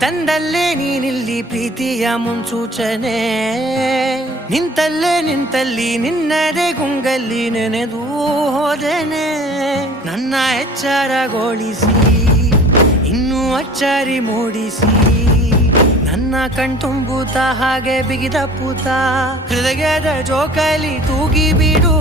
ತಂದಲ್ಲೇ ನೀನಿಲ್ಲಿ ಪ್ರೀತಿಯ ಮುನ್ಸೂಚನೆ ನಿಂತಲ್ಲಿ ನಿನ್ನದೇ ಗುಂಗಲ್ಲಿ ನೆನೆದು ಹೋದನೆ ನನ್ನ ಎಚ್ಚರಗೊಳಿಸಿ ಇನ್ನೂ ಅಚ್ಚರಿ ಮೂಡಿಸಿ ನನ್ನ ಕಣ್ತುಂಬುತ್ತ ಹಾಗೆ ಬಿಗಿದ ಪೂತ ಹೃದಯದ ಜೋಕಾಲಿ ತೂಗಿ ಬಿಡು